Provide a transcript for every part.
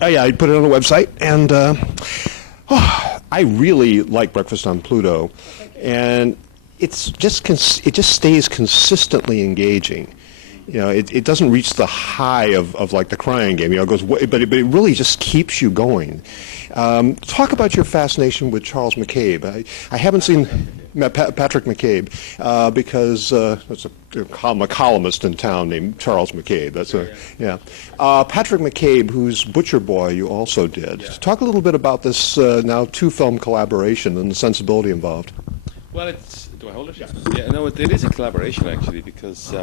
Oh, yeah, I put it on the website, and I really like Breakfast on Pluto, and it just stays consistently engaging. You know, it doesn't reach the high of like the Crying Game. You know, it goes, but it really just keeps you going. Talk about your fascination with Charles McCabe. I haven't seen Patrick McCabe because there's a columnist in town named Charles McCabe. That's Patrick McCabe, whose Butcher Boy you also did. Yeah. Talk a little bit about this now two-film collaboration and the sensibility involved. Well, do I hold it? Yeah, no, it is a collaboration actually because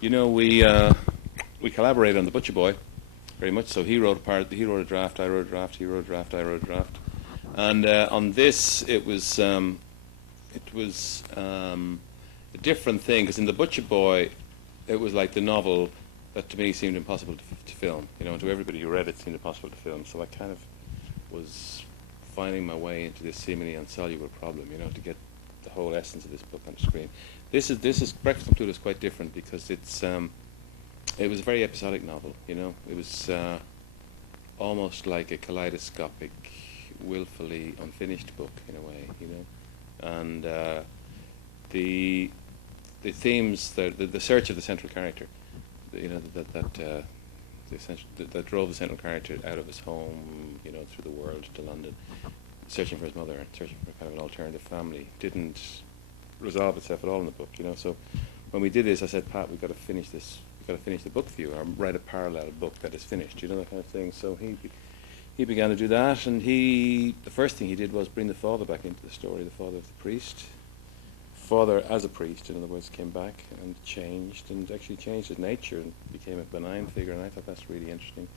you know we collaborated on the Butcher Boy very much. So he wrote a draft, I wrote a draft, he wrote a draft, I wrote a draft, and on this it was a different thing because in the Butcher Boy it was like the novel that to me seemed impossible to film. You know, and to everybody who read it seemed impossible to film. So I kind of was finding my way into this seemingly insoluble problem. You know, to get the whole essence of this book on the screen. This is Breakfast on Pluto is quite different because it was a very episodic novel. You know, it was almost like a kaleidoscopic, willfully unfinished book in a way. You know, and the themes, the search of the central character, you know, that drove the central character out of his home, you know, through the world to London, searching for his mother, searching for kind of an alternative family, didn't resolve itself at all in the book, you know. So when we did this, I said, Pat, we've got to finish this. We've got to finish the book for you, or write a parallel book that is finished, you know, that kind of thing. So he began to do that, and the first thing he did was bring the father back into the story, the father of the priest. Father as a priest, in other words, came back and actually changed his nature and became a benign figure, and I thought that's really interesting.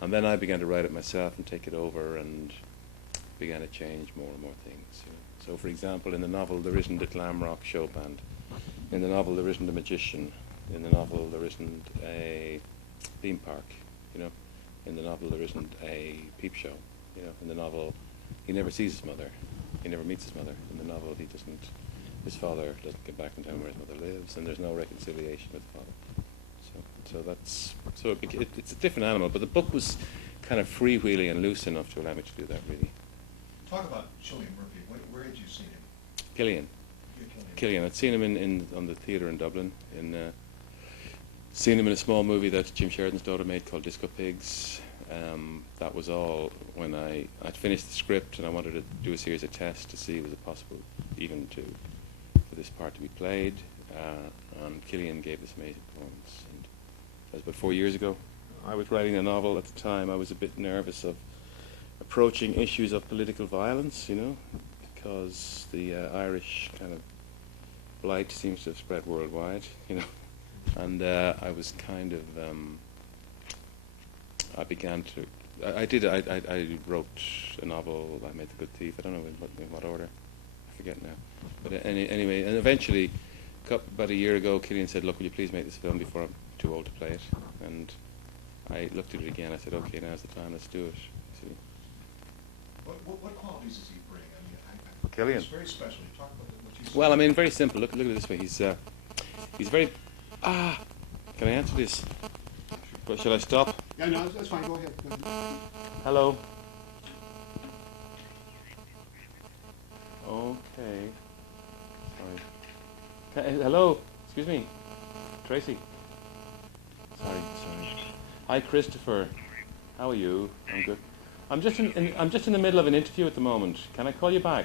And then I began to write it myself and take it over and began to change more and more things. You know. So, for example, in the novel there isn't a glam rock show band. In the novel there isn't a magician. In the novel there isn't a theme park. You know. In the novel there isn't a peep show. You know. In the novel he never sees his mother. He never meets his mother. In the novel his father doesn't get back in town where his mother lives, and there's no reconciliation with the father. It's a different animal, but the book was kind of freewheeling and loose enough to allow me to do that, really. Talk about Cillian Murphy. Where had you seen him? Cillian. I'd seen him on the theatre in Dublin. Seen him in a small movie that Jim Sheridan's daughter made called Disco Pigs. That was all when I'd finished the script and I wanted to do a series of tests to see was it possible even for this part to be played. And Cillian gave this amazing performance. And that was about 4 years ago. I was writing a novel at the time. I was a bit nervous of approaching issues of political violence, you know, because the Irish kind of blight seems to have spread worldwide, you know. And I was kind of, I wrote a novel, I Made the Good Thief, I don't know in what order, I forget now. But anyway, and eventually, about a year ago, Cillian said, look, will you please make this film before I'm too old to play it? And I looked at it again, I said, okay, now's the time, let's do it. See? What qualities does he bring? I mean, Cillian. It's very special. You talk about what you Well, I mean, very simple. Look at it this way. He's very. Can I answer this? Well, shall I stop? Yeah, no, that's fine. Go ahead. Hello. Okay. Sorry. Hello. Excuse me. Tracy. Sorry. Hi, Christopher. How are you? I'm good. I'm just in the middle of an interview at the moment. Can I call you back?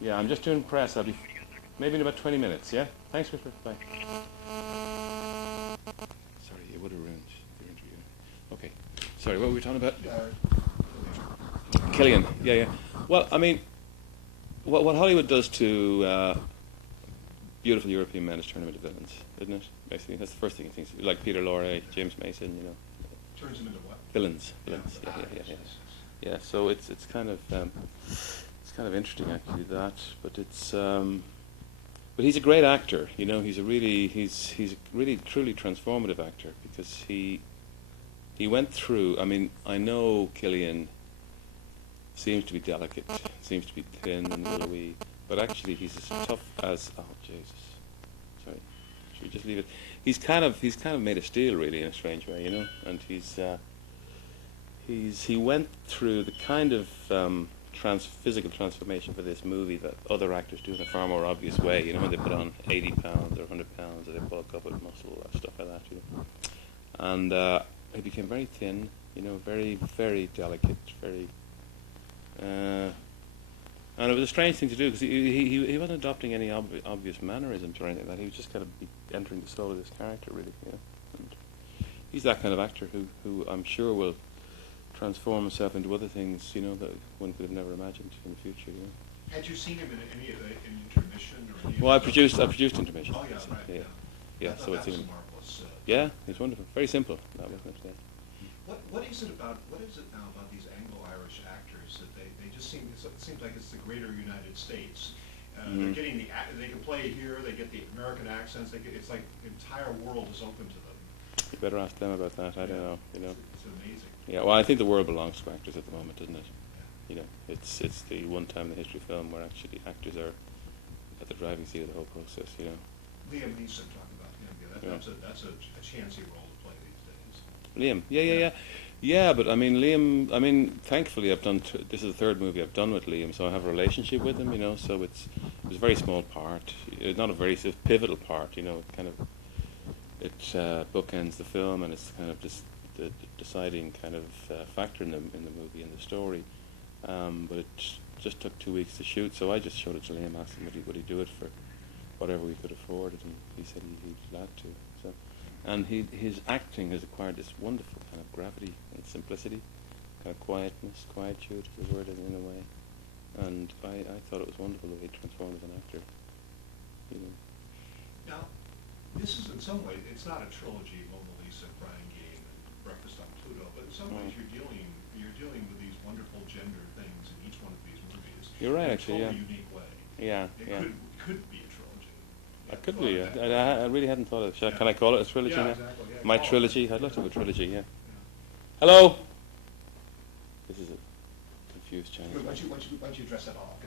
Yeah, I'm just doing press. I'll be maybe in about 20 minutes. Yeah. Thanks, Christopher. Bye. Sorry, it would have ruined your interview. Okay. Sorry, what were we talking about? Cillian. Yeah. Well, I mean, what Hollywood does to beautiful European men is turn them into villains, isn't it? Basically, that's the first thing he thinks. Like Peter Lorre, James Mason, you know. Turns them into what? Villains. Yeah. So it's kind of interesting actually that, but but he's a great actor. You know, he's a really truly transformative actor because he went through. I mean, I know Cillian seems to be delicate, seems to be thin and willowy, but actually he's as tough as Jesus. Sorry, should we just leave it? He's kind of made of steel, really, in a strange way, you know. And he's he went through the kind of physical transformation for this movie that other actors do in a far more obvious way. You know, when they put on 80 pounds or 100 pounds, or they bulk up with muscle or stuff like that. You know, and he became very thin. You know, very, very delicate, very. And it was a strange thing to do because he wasn't adopting any obvious mannerisms or anything like that. He was just kind of entering the soul of this character, really. You know? And he's that kind of actor who I'm sure will transform himself into other things, you know, that one could have never imagined in the future. You know? Had you seen him in any of the intermission or any? Well, I produced intermission. Oh yeah, right. Yeah. Yeah, So it's that's in. marvelous. Yeah, he's wonderful. Very simple. That was it. What is it now about these Anglo-Irish actors that they just seem, it seems like it's the greater United States. They're getting they can play here, they get the American accents, it's like the entire world is open to them. You better ask them about that. I don't know. You know. It's amazing. Yeah. Well, I think the world belongs to actors at the moment, doesn't it? You know, it's the one time in the history of film where actually actors are at the driving seat of the whole process. You know. Liam Neeson, talk about him. Yeah, that's a chancy role to play these days. Liam, yeah. But I mean, Liam. I mean, thankfully, I've done. This is the third movie I've done with Liam, so I have a relationship with him. You know, so it was a very small part. It's not a very pivotal part. You know, it bookends the film, and it's kind of just the deciding kind of factor in the movie and the story. But it just took 2 weeks to shoot, so I just showed it to Liam, asked him would he do it for whatever we could afford it, and he said he'd glad to. So, and his acting has acquired this wonderful kind of gravity and simplicity, kind of quietness, quietude, the word in a way. And I thought it was wonderful the way he transformed as an actor. You know. Now, this is in some ways, it's not a trilogy, Mona Lisa, Crying Game, and Breakfast on Pluto, but in some ways you're dealing with these wonderful gender things in each one of these movies. You're right, in actually, a totally yeah. unique way. Yeah, It yeah. could be a trilogy. It could be, yeah. I really hadn't thought of it. Can I call it a trilogy Yeah, now? exactly, yeah, My call it. trilogy? I'd like to have a trilogy, yeah. Hello? This is a confused Chinese. Why don't you address that all?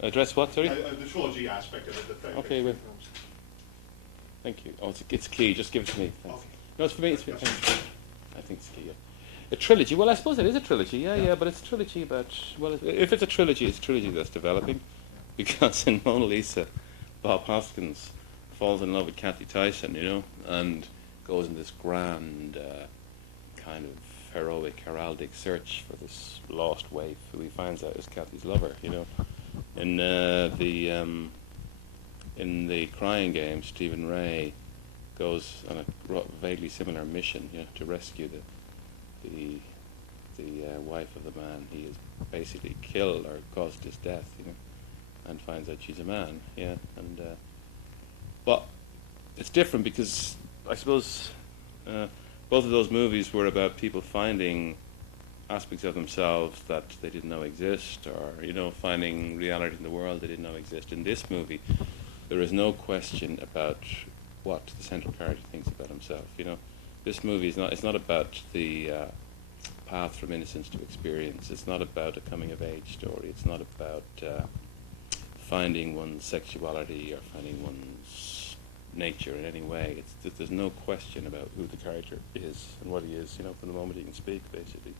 Address what, sorry? The trilogy aspect of it. Okay, wait. Thank you. Oh, it's key. Just give it to me. Thanks. Okay. No, it's for me. It's for me. I think it's key, yeah. A trilogy? Well, I suppose it is a trilogy, yeah, but it's a trilogy about... Well, if it's a trilogy that's developing. Because in Mona Lisa, Bob Hoskins falls in love with Kathy Tyson, you know, and goes in this grand kind of heroic, heraldic search for this lost waif who he finds out is Kathy's lover, you know. In the Crying Game, Stephen Ray goes on a vaguely similar mission, you know, to rescue the wife of the man he has basically killed or caused his death, you know, and finds out she's a man, yeah. And but it's different because I suppose both of those movies were about people finding aspects of themselves that they didn't know exist, or, you know, finding reality in the world they didn't know exist. In this movie, there is no question about what the central character thinks about himself. You know, this movie is not about the path from innocence to experience. It's not about a coming of age story. It's not about finding one's sexuality or finding one's nature in any way. There's no question about who the character is and what he is, you know, from the moment he can speak, basically.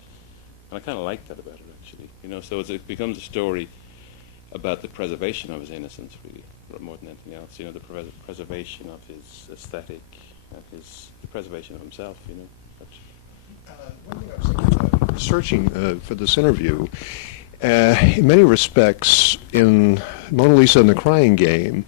And I kind of like that about it, actually. You know, so it becomes a story about the preservation of his innocence, really, more than anything else. You know, the preservation of his aesthetic, the preservation of himself, you know. One thing I was thinking about searching for this interview, in many respects, in Mona Lisa and the Crying Game,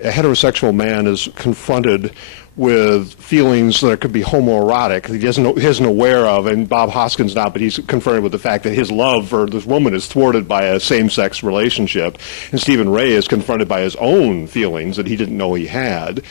a heterosexual man is confronted with feelings that could be homoerotic that he isn't aware of, and Bob Hoskins not, but he's confronted with the fact that his love for this woman is thwarted by a same-sex relationship, and Stephen Ray is confronted by his own feelings that he didn't know he had.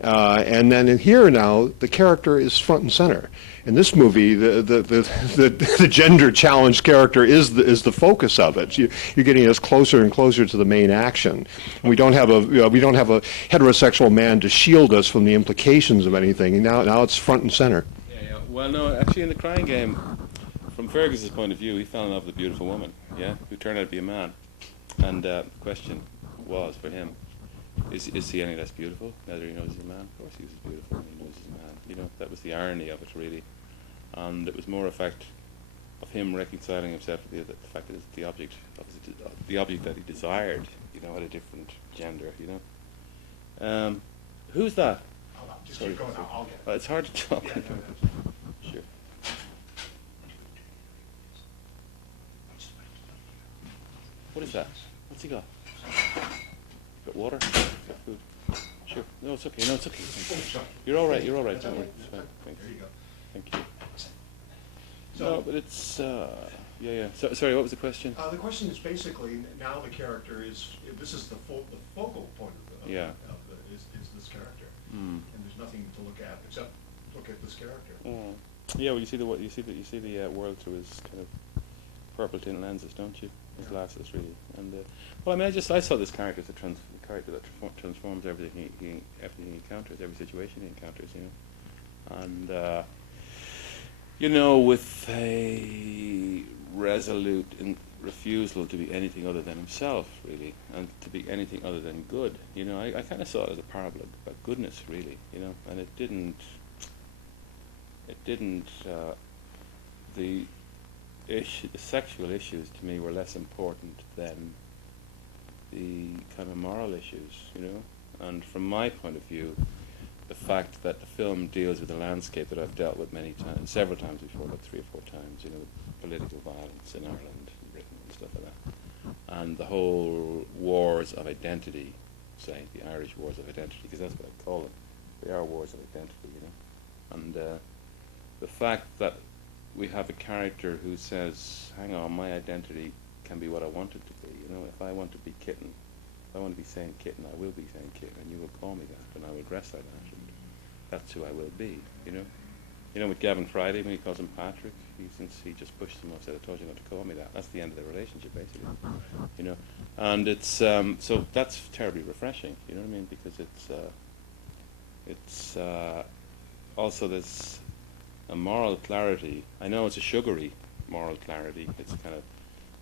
And then in here now, the character is front and center. In this movie, the gender-challenged character is the focus of it. You're getting us closer and closer to the main action. And we don't have a heterosexual man to shield us from the implications of anything. Now it's front and center. Yeah. Well, no, actually, in the Crying Game, from Fergus's point of view, he fell in love with a beautiful woman, yeah, who turned out to be a man. And the question was for him, is he any less beautiful? Now that he knows he's a man, of course he was beautiful and he knows he's a man. You know, that was the irony of it, really. And it was more a fact of him reconciling himself with the fact that it's the object that he desired, you know, at a different gender, you know. Who's that? Just Sorry. keep going. I'll get it. It's hard to talk. Yeah, no, no. Sure. What is that? What's he got? Got water? Got food? Sure. No, it's okay. No, it's okay. You're all right. You're all right. Don't worry. It's fine. Thanks. There you go. Thank you. So, No, but it's yeah. So, sorry. What was the question? the question is basically, now the character is, this is the focal point of Yeah. is this character. Mm. And there's nothing to look at except look at this character. Mm. Yeah. Well, you see the world through his kind of purple tint lenses, don't you? His Yeah. glasses, really. And well, I mean, I saw this character as a character that transforms everything he encounters, every situation he encounters, you know. And you know, with a resolute refusal to be anything other than himself, really, and to be anything other than good. You know, I kind of saw it as a parable about goodness, really. You know, and it didn't. The sexual issues to me were less important than the kind of moral issues, you know. And from my point of view, the fact that the film deals with a landscape that I've dealt with several times before, like 3 or 4 times, you know, the political violence in Ireland, and Britain, and stuff like that, and the whole wars of identity, say the Irish wars of identity, because that's what I call them. They are wars of identity, you know. And the fact that we have a character who says, hang on, my identity can be what I want it to be. You know, if I want to be Kitten, if I want to be saying Kitten, I will be saying Kitten, and you will call me that, and I will dress like that, and that's who I will be, you know. You know, with Gavin Friday, when he calls him Patrick, since he just pushed him off, said, I told you not to call me that. That's the end of the relationship, basically, you know. And it's, so that's terribly refreshing, you know what I mean, because it's also this a moral clarity. I know it's a sugary moral clarity. It's kind of,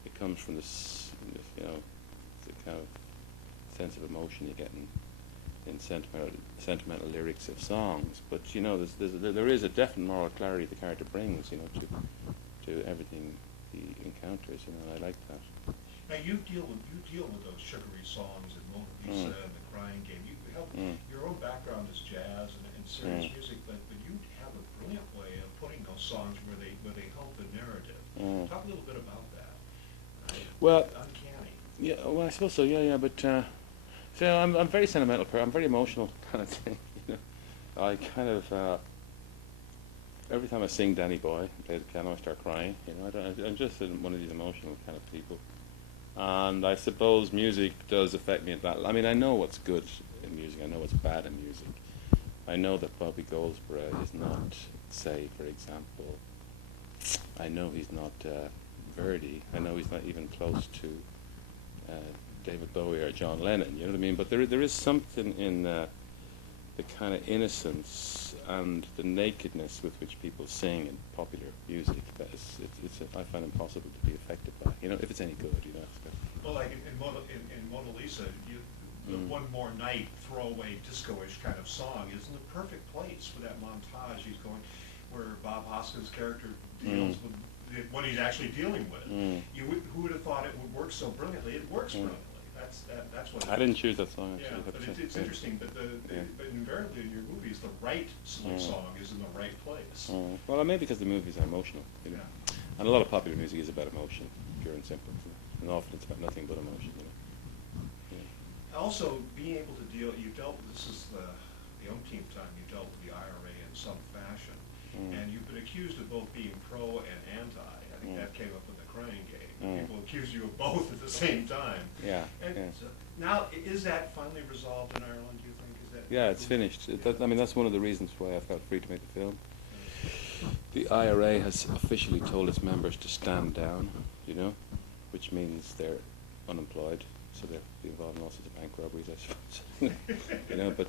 it comes from this, you know, the kind of sense of emotion you get in sentimental lyrics of songs. But you know, there is a definite moral clarity the character brings, you know, to everything he encounters. You know, and I like that. Now you deal with those sugary songs and Mona Lisa and the Crying Game. You have your own background is jazz and serious music, but you have a brilliant way of putting those songs where they help the narrative. Talk a little bit about that. Well, Uncanny. yeah. Well, I suppose so. Yeah. But so I'm very sentimental. I'm very emotional kind of thing. You know, I kind of every time I sing Danny Boy, play the piano, I start crying. You know, I'm just one of these emotional kind of people. And I suppose music does affect me at that. I mean, I know what's good in music. I know what's bad in music. I know that Bobby Goldsboro is not, say, for example, I know he's not Verdi. I know he's not even close to David Bowie or John Lennon. You know what I mean? But there is something in the kind of innocence and the nakedness with which people sing in popular music that I find impossible to be affected by. You know, if it's any good, you know. Well, like in Mona Lisa, the One More Night throwaway disco-ish kind of song is in the perfect place for that montage he's going, where Bob Hoskins' character deals with what he's actually dealing with. Who would have thought it would work so brilliantly? It works brilliantly. That's what. I didn't choose that song. Yeah, Actually, but it's interesting. But but invariably in your movies, the right song is in the right place. Well, maybe because the movies are emotional, you know. Yeah. And a lot of popular music is about emotion, pure and simple. And often it's about nothing but emotion, you know. Yeah. Also, being able to deal, this is the umpteenth time you dealt with the IRA in some fashion, and you've been accused of both being pro and anti. I think that came up in the Crying Game. People accuse you of both at the same time. Yeah. And Yeah. so now, is that finally resolved in Ireland, do you think? Is that Yeah, it's finished. I mean, that's one of the reasons why I felt free to make the film. The IRA has officially told its members to stand down, you know, which means they're unemployed, so they're involved in all sorts of bank robberies, I suppose. You know, but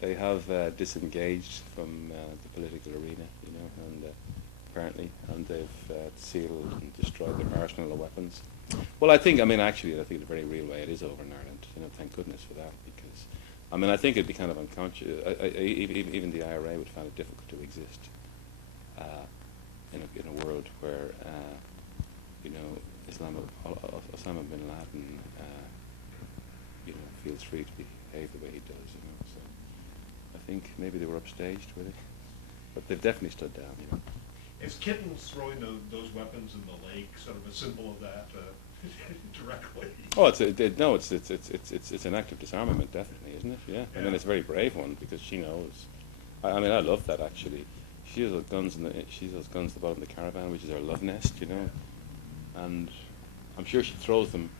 they have disengaged from the political arena, you know, and apparently, and they've sealed and destroyed their arsenal of weapons. Well, I think in a very real way, it is over in Ireland. You know, thank goodness for that, because, I mean, I think it'd be kind of unconscious. Even the IRA would find it difficult to exist in a world where you know Osama bin Laden you know feels free to behave the way he does. You know, so I think maybe they were upstaged with it, but they've definitely stood down. You know. Is kittens throwing those weapons in the lake sort of a symbol of that directly? Oh, it's an act of disarmament, definitely, isn't it? Yeah. I mean, it's a very brave one because she knows. I mean, I love that actually. She has those guns at the bottom of the caravan, which is her love nest, you know. And I'm sure she throws them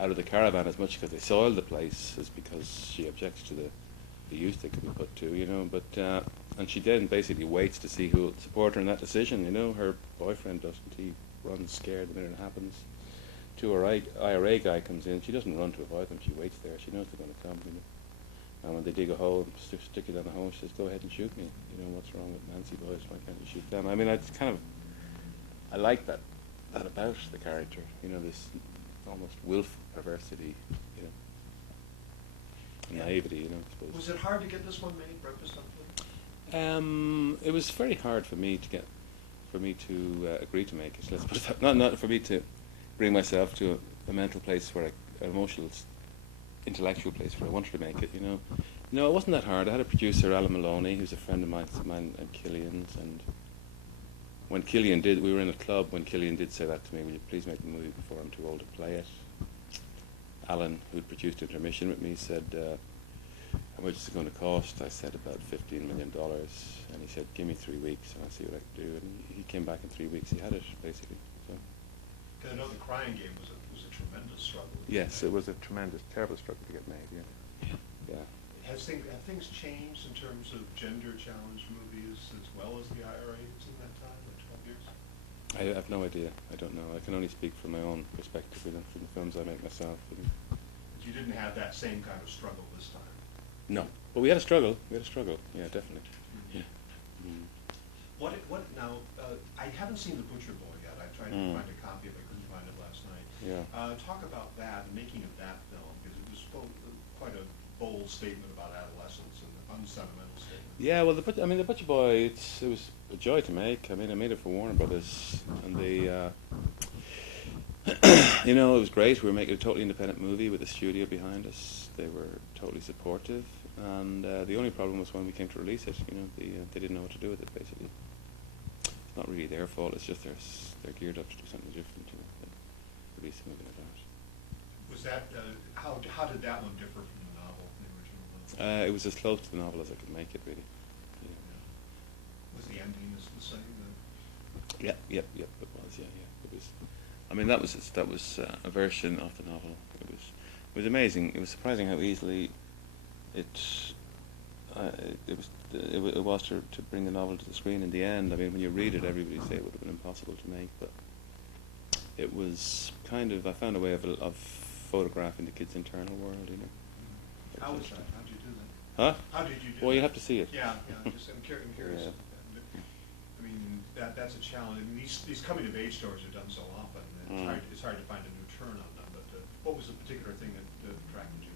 out of the caravan as much because they soil the place as because she objects to the use they could be put to, you know. But and she then basically waits to see who will support her in that decision, you know. Her boyfriend doesn't. He runs scared the minute it happens. To her IRA guy comes in. She doesn't run to avoid them. She waits there. She knows they're going to come, you know. And when they dig a hole, stick it down the hole, she says, "Go ahead and shoot me. You know, what's wrong with Nancy boys? Why can't you shoot them?" I mean, it's kind of, I like that about the character. You know, this almost willful perversity, you know, and naivety. You know, I suppose. Was it hard to get this one made, Breakfast on Pluto? It was very hard for me to agree to make it. Let's put it that. Not for me to bring myself to a mental place where an emotional, intellectual place where I wanted to make it. You know, no, it wasn't that hard. I had a producer, Alan Maloney, who's a friend of mine and Killian's, and when Killian did, we were in a club when Killian did say that to me, "Will you please make the movie before I'm too old to play it?" Alan, who'd produced Intermission with me, said, "How much is it going to cost?" I said, "About $15 million." And he said, "Give me 3 weeks and I'll see what I can do." And he came back in 3 weeks. He had it, basically. So. I know The Crying Game was a tremendous struggle. Yes, it was a tremendous, terrible struggle to get made, yeah. Yeah. Have things changed in terms of gender challenged movies as well as the IRAs in that time, in 12 years? I have no idea. I don't know. I can only speak from my own perspective, you know, from the films I make myself. You didn't have that same kind of struggle this time. No, but we had a struggle. Yeah, definitely. Mm-hmm. Yeah. Mm. What now? I haven't seen The Butcher Boy yet. I tried to find a copy of it. Couldn't find it last night. Yeah. Talk about that, the making of that film, because it was quite a bold statement about adolescence and an unsentimental statement. Yeah, well, The Butcher Boy, it was a joy to make. I mean, I made it for Warner Brothers, and they, you know, it was great. We were making a totally independent movie with a studio behind us. They were totally supportive, and the only problem was when we came to release it. You know, they didn't know what to do with it. Basically, it's not really their fault. It's just they're geared up to do something different. You know, release a movie like that. Was that how did that one differ from the novel, the original novel? It was as close to the novel as I could make it, really. Yeah. Was the ending the same? Yep. It was. Yeah. It was. I mean, that was a version of the novel. It was amazing. It was surprising how easily it was to bring the novel to the screen in the end. I mean, when you read it, everybody say it would have been impossible to make, but it was kind of, I found a way of photographing the kid's internal world, you know. How was that? How did you do that? Huh? How did you do that? Well, you have to see it. Yeah. I'm curious. Yeah. I mean, that's a challenge. I mean, these coming of age stories are done so often. It's hard to find a new turn on them. But what was the particular thing that attracted you?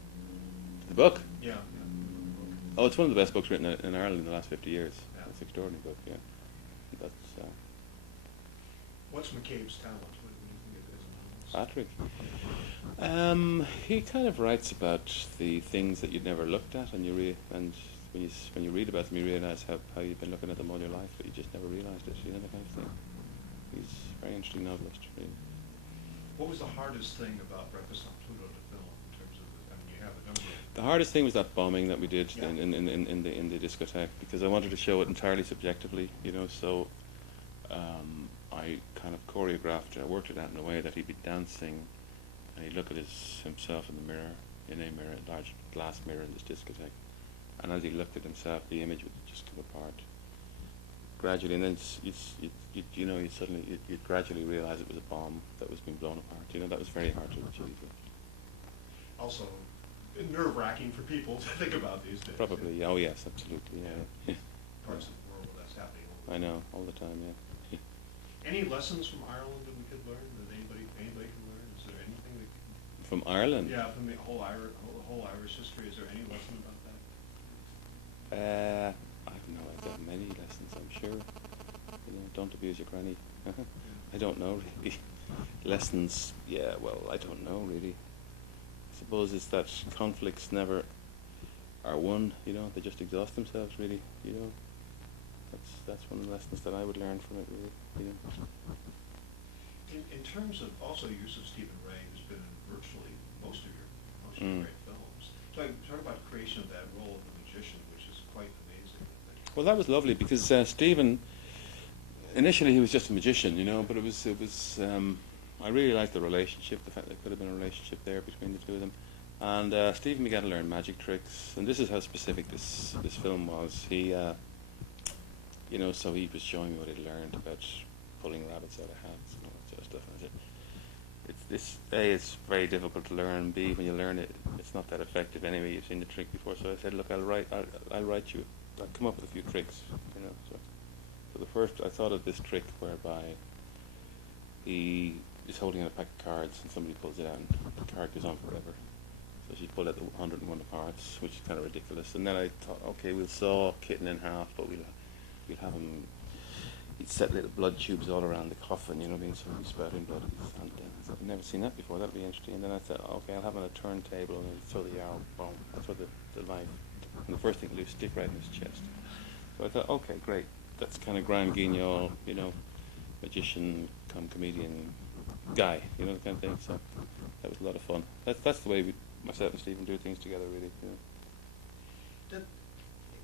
The book? Yeah. Oh, it's one of the best books written in Ireland in the last 50 years. Yeah. It's an extraordinary book, yeah. That's What's McCabe's talent? What do you think it is as a Patrick. novelist? He kind of writes about the things that you'd never looked at, and when you read about them, you realise how you've been looking at them all your life, but you just never realised it. You know, that kind of thing. He's a very interesting novelist, really. What was the hardest thing about Breakfast on Pluto to film in terms of? I mean, you have a number of. The hardest thing was that bombing that we did Yeah. in the discotheque, because I wanted to show it entirely subjectively, you know. So I kind of choreographed. I worked it out in a way that he'd be dancing, and he'd look at himself in the mirror, a large glass mirror in this discotheque, and as he looked at himself, the image would just come apart gradually, and then you'd gradually realise it was a bomb that was being blown apart. You know, that was very hard to achieve. Also, nerve-wracking for people to think about these days. Probably. Oh yes, absolutely. Yeah. Parts of the world where that's happening. I know, all the time. Yeah. Any lessons from Ireland that we could learn? That anybody can learn? Is there anything that? From Ireland? Yeah, from the whole Irish history. Is there any lesson about that? I don't know. I've got many lessons, I'm sure. You know, don't abuse your granny. I don't know really. Lessons, yeah. Well, I don't know really. I suppose it's that conflicts never are won. You know, they just exhaust themselves really. You know, that's one of the lessons that I would learn from it really. You know. In terms of also use of Stephen Ray, who's been in virtually most of your great films, talk about creation of that role of the magician, which is quite amazing. I think. Well, that was lovely because Stephen, initially he was just a magician, you know, but it was I really liked the relationship, the fact there could have been a relationship there between the two of them. And Stephen began to learn magic tricks, and this is how specific this film was. He, you know, so he was showing me what he'd learned about pulling rabbits out of hats and all that sort of stuff. And I said, it's very difficult to learn. B, when you learn it, it's not that effective anyway. You've seen the trick before. So I said, look, I'll write you. I'll come up with a few tricks, you know. So the first, I thought of this trick whereby he is holding out a pack of cards and somebody pulls it out and the card goes on forever. So she pulled out the 101 of hearts, which is kind of ridiculous. And then I thought, okay, we'll saw Kitten in half, but we'll have him. He'd set little blood tubes all around the coffin, you know what I mean? So he's spouting blood at his hand. I thought, I've never seen that before. That'll be interesting. And then I thought, okay, I'll have him on a turntable and he'll throw the arrow. Boom. That's what the knife. And the first thing he'll do is stick right in his chest. So I thought, okay, great. That's kind of grand guignol, you know, magician, comedian guy, you know, the kind of thing. So that was a lot of fun. That's the way myself and Stephen do things together, really. You know.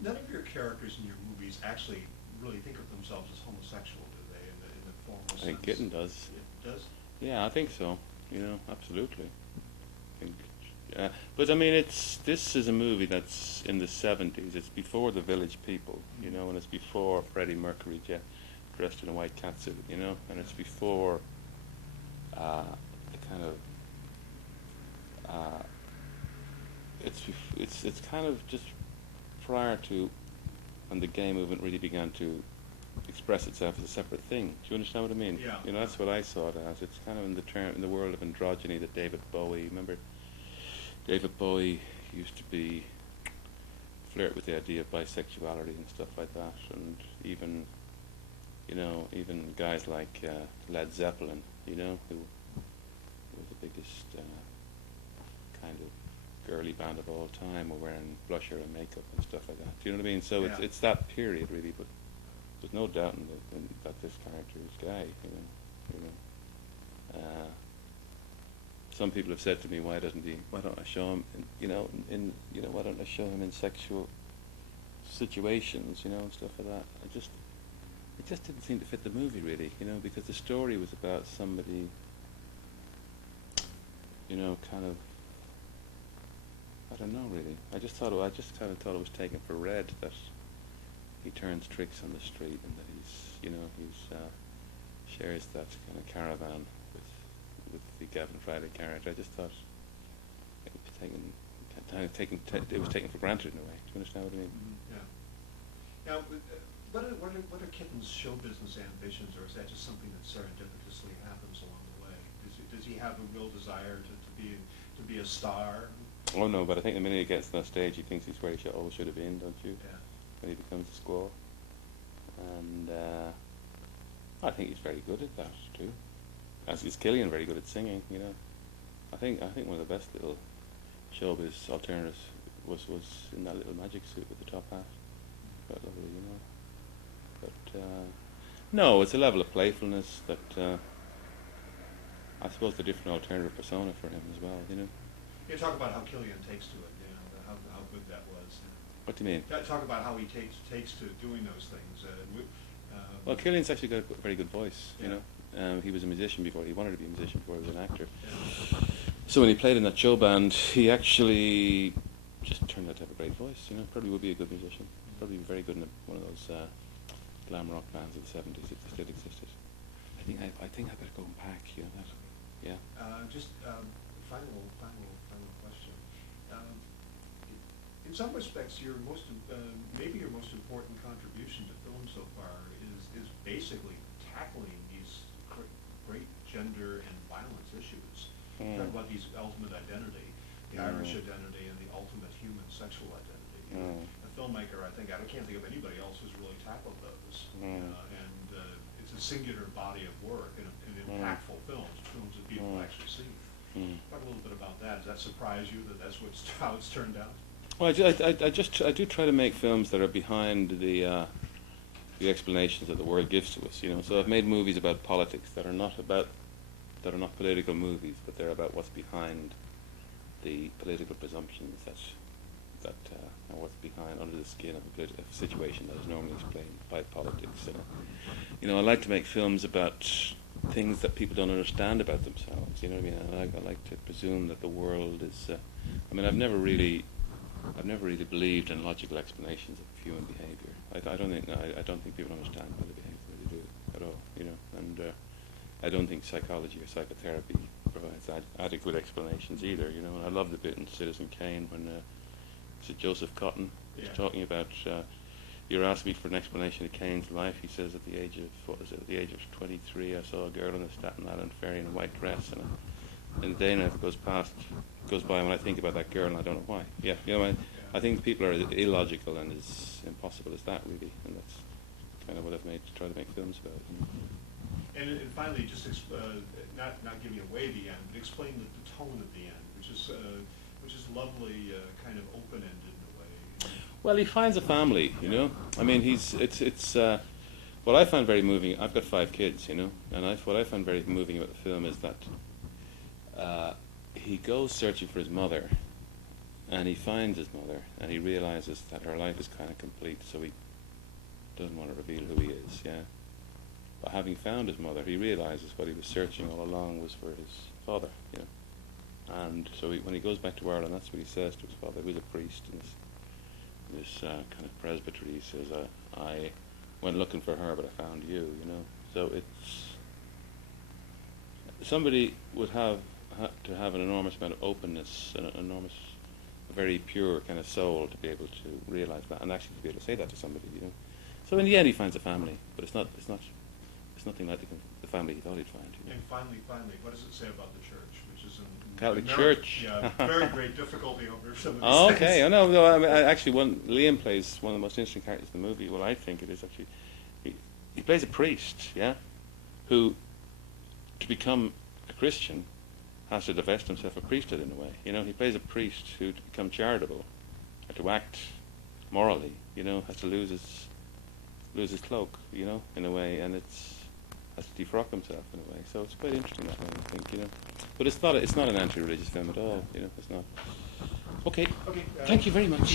None of your characters in your movies actually really think of themselves as homosexual, do they? In the formal sense. I think Kitten does. It does. Yeah, I think so. You know, absolutely. I think, but I mean, this is a movie that's in the 70s. It's before the Village People, you know, and it's before Freddie Mercury dressed in a white catsuit, you know, and it's before the kind of it's kind of just prior to when the gay movement really began to express itself as a separate thing. Do you understand what I mean? Yeah. You know, that's what I saw it as. It's kind of in the world of androgyny that David Bowie. Remember, David Bowie used to flirt with the idea of bisexuality and stuff like that, and even, you know, even guys like Led Zeppelin, you know, who was the biggest kind of girly band of all time, were wearing blusher and makeup and stuff like that. Do you know what I mean? So Yeah. it's that period really, but there's no doubt that this character is gay. You know. Some people have said to me, why don't I show him? Why don't I show him in sexual situations? You know, and stuff like that. It just didn't seem to fit the movie really. You know, because the story was about somebody. You know, kind of. I don't know really. I just kind of thought it was taken for read that he turns tricks on the street and that he's shares that kind of caravan with the Gavin Friday character. I just thought it was taken for granted in a way. Do you understand what I mean? Yeah. Now, what are Kitten's show business ambitions, or is that just something that serendipitously happens along the way? Does he have a real desire to be a star? Oh no, but I think the minute he gets on that stage, he thinks he's where he always should have been, don't you? Yeah. When he becomes a squaw. And I think he's very good at that too. As is Killian very good at singing, you know. I think one of the best little showbiz alternatives was in that little magic suit with the top hat. Quite lovely, you know. But no, it's a level of playfulness that I suppose the different alternative persona for him as well, you know. You talk about how Killian takes to it, you know, how good that was. What do you mean? Talk about how he takes to doing those things. Well, Killian's actually got a very good voice, Yeah. you know. He was a musician before. He wanted to be a musician before he was an actor. Yeah. So when he played in that show band, he actually just turned out to have a great voice, you know. Probably would be a good musician. Probably be very good in one of those glam rock bands of the 70s if they still existed. I think I better go and pack, you know that. Yeah. Final question. In some respects, maybe your most important contribution to film so far is basically tackling these great gender and violence issues. Talk about these ultimate identity, the Irish identity, and the ultimate human sexual identity. You know, a filmmaker, I can't think of anybody else who's really tackled those. And singular body of work and impactful films that people actually see. Talk a little bit about that. Does that surprise you that that's how it's turned out? Well, I do try to make films that are behind the explanations that the world gives to us. You know, so I've made movies about politics that are not political movies, but they're about what's behind the political presumptions that are what's behind under the skin of a situation that is normally explained by politics. And, you know, I like to make films about things that people don't understand about themselves. You know what I mean? I like to presume that the world is. I mean, I've never really believed in logical explanations of human behavior. I don't think people understand why they behave the way they do at all. You know, and I don't think psychology or psychotherapy provides adequate explanations either. You know, and I love the bit in Citizen Kane when is it Joseph Cotton was talking about. You're asking me for an explanation of Kane's life. He says at the age of 23, I saw a girl on the Staten Island ferry in a white dress, and the day never goes by when I think about that girl, and I don't know why. Yeah, you know, I think people are as illogical and as impossible as that, really, and that's kind of what I've tried to make films about. And finally, just not giving away the end, but explain the tone of the end, which is lovely, kind of open-ended in a way. Well, he finds a family, you know. I mean, it's what I find very moving. I've got 5 kids, you know, and what I find very moving about the film is that he goes searching for his mother, and he finds his mother, and he realizes that her life is kind of complete, so he doesn't want to reveal who he is, yeah. But having found his mother, he realizes what he was searching all along was for his father, you know. And so when he goes back to Ireland, that's what he says to his father, who was a priest in this kind of presbytery. He says, I went looking for her, but I found you, you know. So it's somebody would have to have an enormous amount of openness, a very pure kind of soul to be able to realize that, and actually to be able to say that to somebody, you know. So in the end, he finds a family, but it's nothing like the family he thought he'd find. You know? And finally, what does it say about the church, which is in Catholic America? Church. Yeah, very great difficulty over some of these Oh, things. okay. Oh, no, I mean, actually, Liam plays one of the most interesting characters in the movie. Well, I think it is actually. He plays a priest, yeah, who, to become a Christian, has to divest himself of priesthood in a way. You know, he plays a priest who, to become charitable, or to act morally, you know, has to lose his cloak, you know, in a way, and has to defrock himself in a way. So it's quite interesting that way, I think, you know. But it's not an anti-religious film at all, you know. It's not. Okay. Thank you very much.